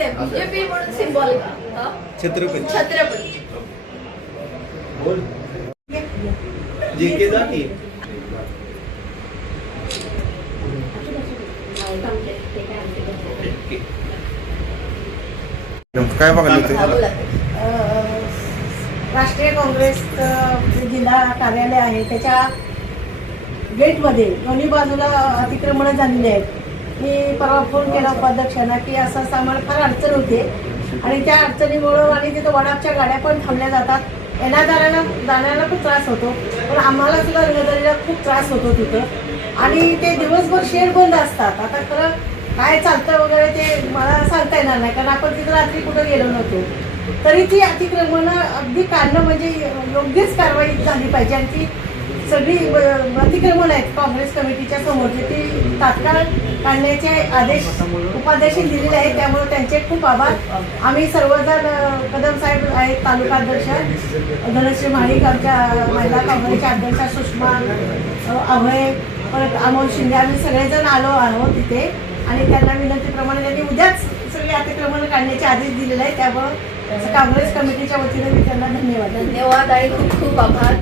नाही, बीजेपी म्हणून सिम्बॉल का? छत्रपती छत्रपती. JK जाती काय बघायला हा, होते? बोला. राष्ट्रीय काँग्रेस जिल्हा कार्यालय आहे त्याच्या गेटमध्ये दोन्ही बाजूला अतिक्रमणं झालेली आहेत. मी परवा फोन केला उपाध्यक्षांना की असं असं आम्हाला फार अडचण होते आणि त्या अडचणीमुळं आणि तिथं वडापच्या गाड्या पण थांबल्या जातात. जाण्याला पण त्रास होतो, पण आम्हाला सुद्धा रहदारीला खूप त्रास होतो तिथं. आणि ते दिवसभर शेड बंद असतात. आता खरं काय चालतं वगैरे ते मला सांगता येणार नाही, कारण आपण तिथं रात्री कुठं गेलो नव्हतो. तरी ती अतिक्रमणं अगदी काढणं म्हणजे योग्यच कारवाई झाली पाहिजे. आणि ती सगळी अतिक्रमण आहेत काँग्रेस कमिटीच्या समोरची ती तात्काळ काढण्याचे आदेश उपाध्यक्षांनी दिलेले आहेत. त्यामुळे त्यांचे खूप आभार. आम्ही सर्वजण कदम साहेब आहेत तालुका अध्यक्ष, धनश्री महाडिक आमच्या महिला काँग्रेसच्या अध्यक्षा, सुषमा अभय, परत अमोल शिंदे, आम्ही सगळेजण आलो आहोत तिथे. आणि त्यांना विनंतीप्रमाणे त्यांनी उद्याच सगळे अतिक्रमण काढण्याचे आदेश दिलेले आहेत. त्यामुळे काँग्रेस कमिटीच्या वतीने मी त्यांना धन्यवाद धन्यवाद आणि खूप खूप आभार.